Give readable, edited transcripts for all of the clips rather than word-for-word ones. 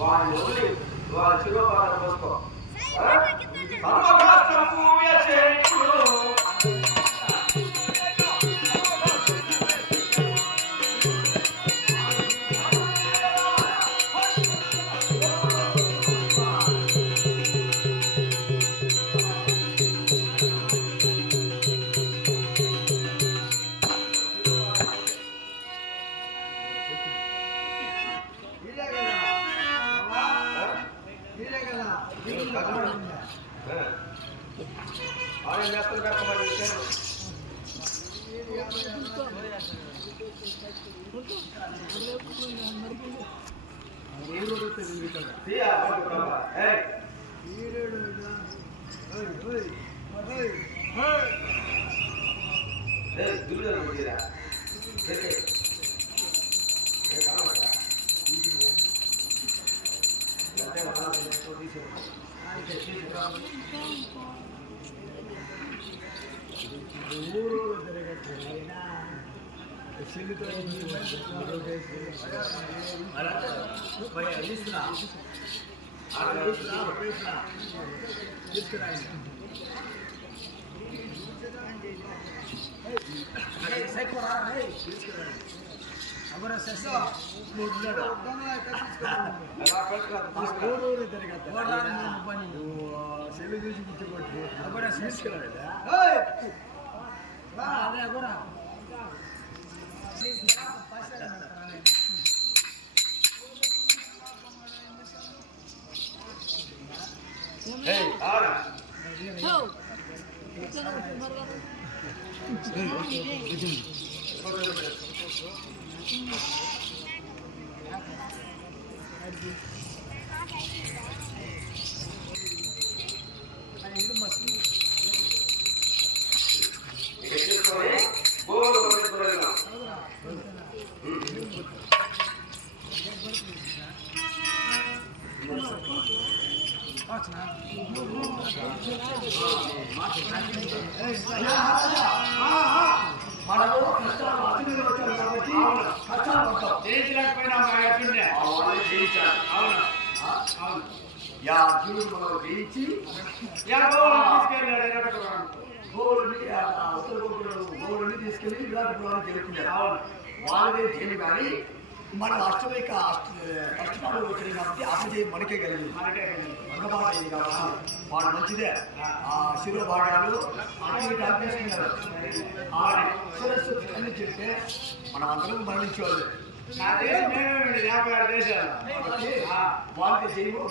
వాళ్ళని వదిలి వాళ్ళ శిరోపాలను పోసుకో. తీసుకెళ్ళి విరాటపురానికి చేరుకున్నారు. వాళ్ళే చేయను కానీ మన అష్టమైక అష్టపాలు వచ్చినాయి కాబట్టి అపజయం మనకే కలిగింది. మగమాట ఇది కాబట్టి వాడు మంచిదే. ఆ శిరో భాగాలు అర్థేసుకున్నారు. ఆ శిరస్సు అన్ని చెప్తే మనం అందరం మరణించేవాళ్ళు. వాళ్ళకి చేయము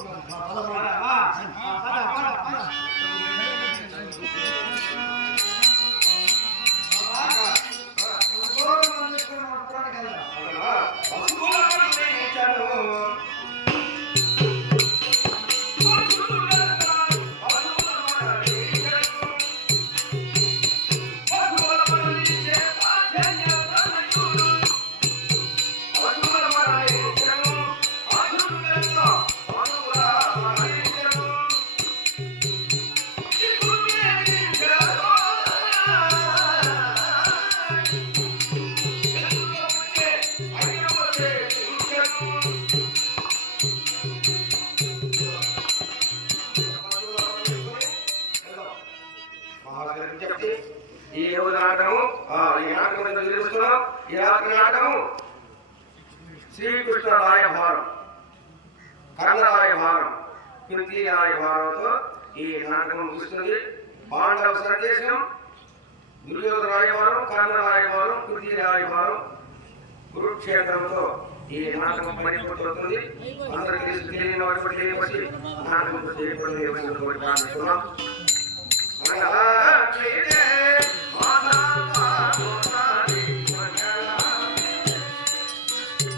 శ్రీకృష్ణ రాయభారం, కర్ణరాయభారం, కుంతి రాయభారంతో ఈ నాటకం ముగుస్తుంది. పాండవ సందేశం, దుర్యోధన రాయభారం, కర్ణ రాయభారం, కుంతి రాయభారం, కురుక్షేత్రంతో ఈ నాటకం పడిపోతుంది. అందరికీ తెలియని వాటి బట్టి తెలియబట్టి నాటకం చేయబడి ప్రార్థిస్తున్నాం.